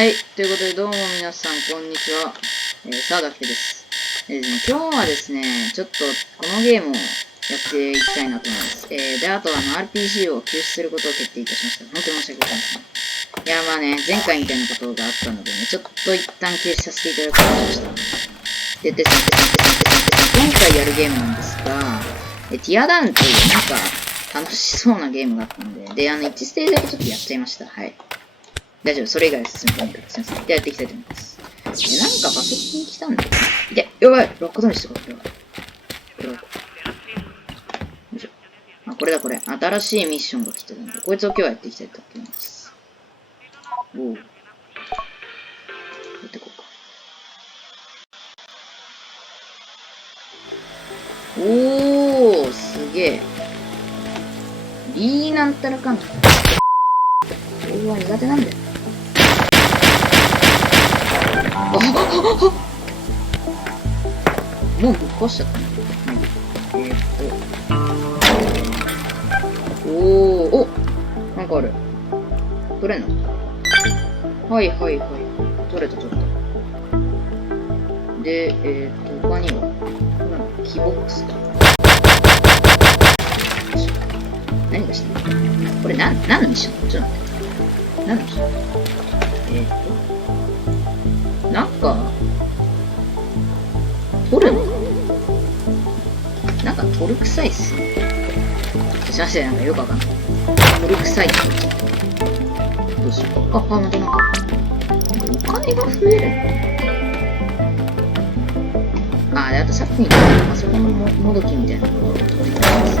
はい。ということで、どうも皆さん、こんにちは。沢田です。今日はですね、ちょっとこのゲームをやっていきたいなと思います。で、あとRPG を休止することを決定いたしました。本当に申し訳ございません。いや、まあね、前回みたいなことがあったのでね、ちょっと一旦休止させていただくことにしました。で、今回やるゲームなんですが、ティアダウンというなんか楽しそうなゲームがあったので、1ステージだけちょっとやっちゃいました。はい。大丈夫。それ以外は進めないから。すいません。で、やっていきたいと思います。なんかバケツに来たんだよね。痛い。やばい。ロックダウンしてこれ。あ、これだこれ。新しいミッションが来てるんで、こいつを今日はやっていきたいと思います。おう。やっていこうか。おー、すげえ。リーなんたらかん。これは苦手なんだよ。もうぶっ壊しちゃったね。お、なんかある。取れんの？はい。取れた。で、他には、キーボックスか。何がしたの？これ何のミッション？ちょっと待って。何のミッション？なんか、取るの？なんか取る臭いっすね。すいません、なんかよくわかんない。取る臭いって言っちゃった。どうしよう。またなんか、お金が増える。で、あとさっきみたいなパソコンのもどきみたいなことを取りたいです。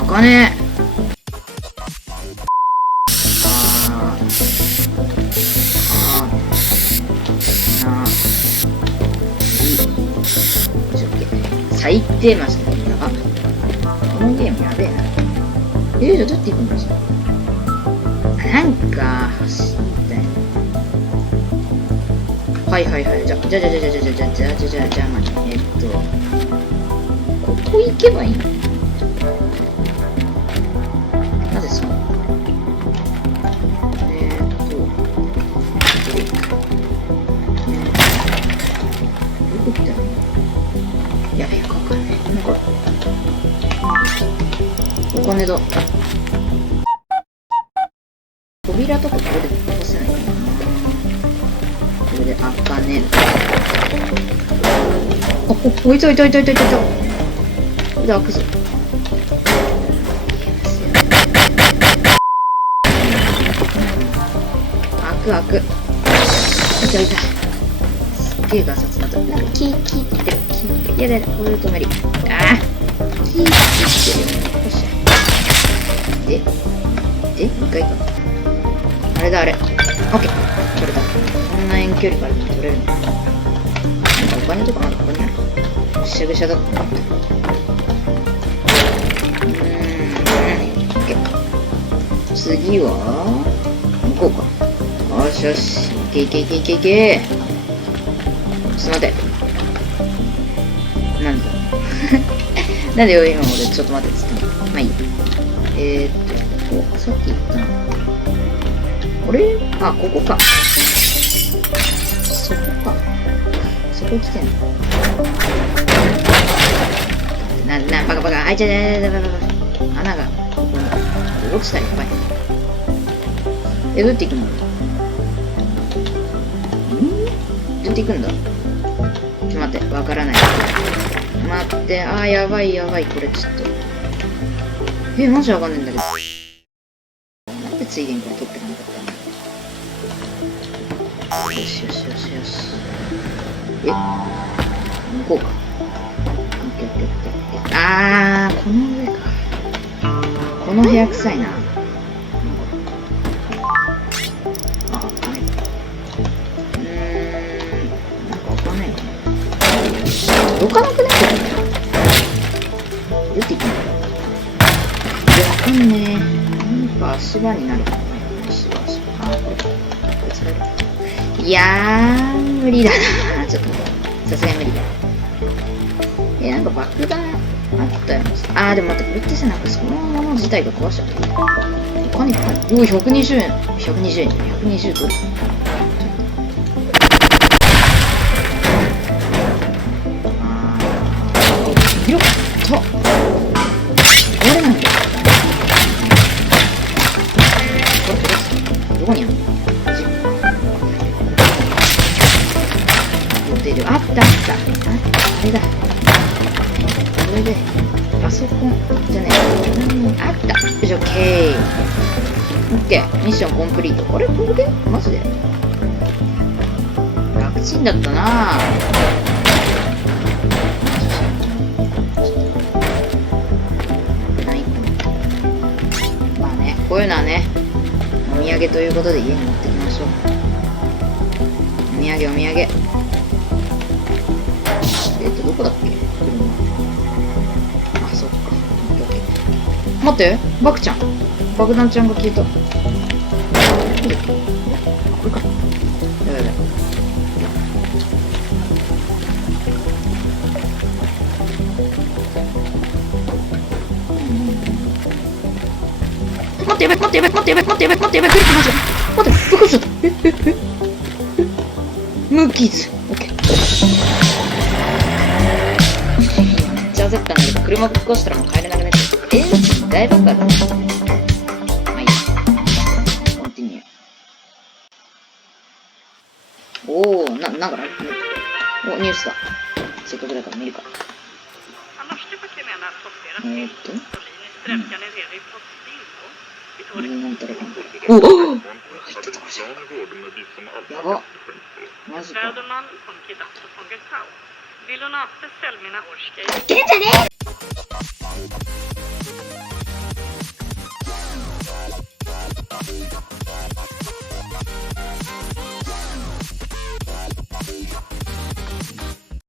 お金。最低マジで。やば。このゲームやべえな。じゃあどうやって行くんですか？なんか、走ったよ。はい。じゃあ、ここ行けばいいの？なぜそう？どこ行ったの？やべえ、よくわかんない。なんか、お金だ。扉とかこれで押せないかな。これで開かねえ。いた。これで開くぞ。開く。いた。すっげえガサツだった。なんかキーって。やだ、これで止める。キーって言ってるよ。よっしゃ。で、もう一回か。あれだ、オッケー。取れた。こんな遠距離から取れるの。なんかお金とかまだここにある。ぐしゃぐしゃだった。オッケー。次は、向こうか。よし。いけ。ちょっと待て。なんだなんでよ、今俺、ちょっと待ってっつってんの。まあいいや。さっき言ったの。これ？ここか。そこ来てんの。バカ。あいちゃ穴が、落ちたらやばい。どうやって行くの？どうやって行くんだ？ちょっと待って、わからない。待って、やばい、これちょっと。マジわかんないんだけど。なんでついでにこれ取ってかなかったの？よし。向こうか。この上か。この部屋臭いな。どかなくなっちゃうね。どうやって行くの？わかんねえ。なんか足場になるかな。いやー、無理だな。ちょっと、さすがに無理だ。なんか爆弾あったよ。あー、でも待って、これってさ、なんかそのもの自体が壊しちゃった。お金いっぱい。おい、120円。120円。120ドル。広っと壊れないんだ。これどこにあるの？予定であったあった。あれだ。これでパソコンじゃねえ。あった。よし、オッケー。オッケー。ミッションコンプリート。これこれでマジで楽ちんだったなぁ。こういうのはね、お土産ということで家に持ってきましょう。お土産、お土産。どこだっけ？あ、そっか。待って、バクちゃん。爆弾ちゃんが消えた。これか。やばいやばい。待って、やばい、待って、やばい、待って、やばい、待って、やばい、待って、やばい、クリックマジで。待って、びっくりしちゃった。ムーキーズ。オッケー。めっちゃ焦ったんだけど、車ぶっ壊したらもう帰れなくなっちゃった。エンジン大爆発だ。まあいいや。コンティニュー。おー、なんかな、お、ニュースだ。せっかくだから見るか。なんたらかんだ。おお入ってたじゃん。やば。マジか。いけんじゃねえ